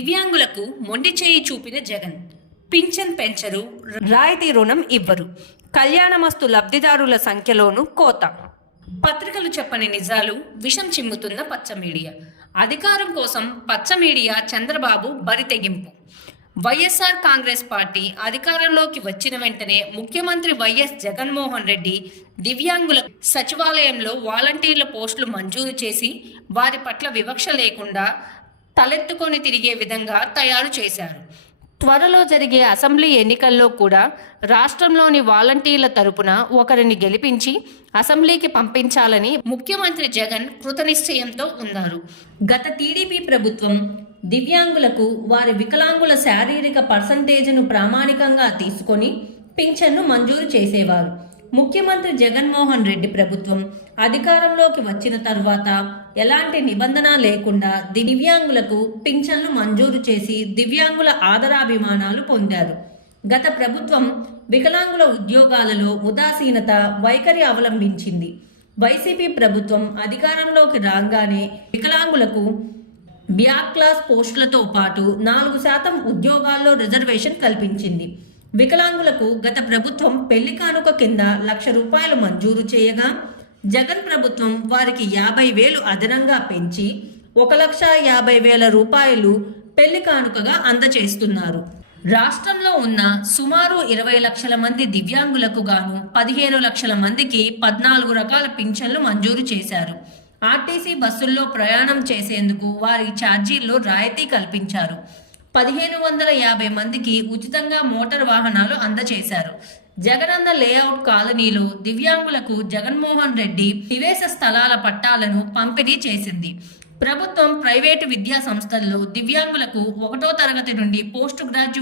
దివ్యాంగులకు మొండి చేయి చూపిన జగన్. పింఛన్ పెంచరు రాయితీ రుణం ఇవ్వరు. కళ్యాణమస్తు లబ్ధిదారుల సంఖ్యలోనూ కోత. పత్రికలు చెప్పని నిజాలు విషం చిమ్ముతున్న పచ్చ మీడియా. అధికారం కోసం పచ్చ మీడియా చంద్రబాబు బరితెగింపు వైఎస్ఆర్ కాంగ్రెస్ పార్టీ అధికారంలోకి వచ్చిన వెంటనే ముఖ్యమంత్రి వైఎస్ జగన్మోహన్ రెడ్డి దివ్యాంగుల సచివాలయంలో వాలంటీర్ల పోస్టులు మంజూరు చేసి వారి పట్ల వివక్ష లేకుండా తలెత్తుకొని తిరిగే విధంగా తయారు చేశారు. త్వరలో జరిగే అసెంబ్లీ ఎన్నికల్లో కూడా రాష్ట్రంలోని వాలంటీర్ల తరపున ఒకరిని గెలిపించి అసెంబ్లీకి పంపించాలని ముఖ్యమంత్రి జగన్ కృతనిశ్చయంతో ఉన్నారు. గత టీడీపీ ప్రభుత్వం దివ్యాంగులకు వారి వికలాంగుల శారీరక పర్సంటేజ్ను ప్రామాణికంగా తీసుకొని పింఛన్ను మంజూరు చేసేవారు. ముఖ్యమంత్రి జగన్మోహన్ రెడ్డి ప్రభుత్వం అధికారంలోకి వచ్చిన తర్వాత ఎలాంటి నిబంధన లేకుండా దివ్యాంగులకు పింఛన్లు మంజూరు చేసి దివ్యాంగుల ఆదరాభిమానాలు పొందారు. గత ప్రభుత్వం వికలాంగుల ఉద్యోగాలలో ఉదాసీనత వైఖరి అవలంబించింది. వైసీపీ ప్రభుత్వం అధికారంలోకి రాగానే వికలాంగులకు బ్యాక్ క్లాస్ పోస్టులతో పాటు నాలుగు శాతం ఉద్యోగాల్లో రిజర్వేషన్ కల్పించింది. వికలాంగులకు గత ప్రభుత్వం పెళ్ళి కానుక కింద లక్ష రూపాయలు మంజూరు చేయగా జగన్ ప్రభుత్వం వారికి యాభై వేలు అదనంగా పెంచి ఒక లక్ష యాభై వేల రూపాయలు పెళ్ళి కానుకగా అందజేస్తున్నారు రాష్ట్రంలో ఉన్న సుమారు ఇరవై లక్షల మంది దివ్యాంగులకు గాను పదిహేను లక్షల మందికి పద్నాలుగు రకాల పింఛన్లు మంజూరు చేశారు. ఆర్టీసీ బస్సుల్లో ప్రయాణం చేసేందుకు వారి ఛార్జీల్లో రాయితీ కల్పించారు. పదిహేను వందల యాభై మందికి ఉచితంగా మోటార్ వాహనాలు అందచేశారు జగనన్న లేఅవుట్ కాలనీలో దివ్యాంగులకు జగన్మోహన్ రెడ్డి నివేశ స్థలాల పట్టాలను పంపిణీ చేసింది. ప్రభుత్వం ప్రైవేటు విద్యా సంస్థల్లో దివ్యాంగులకు ఒకటో తరగతి నుండి పోస్ట్ గ్రాడ్యుయేట్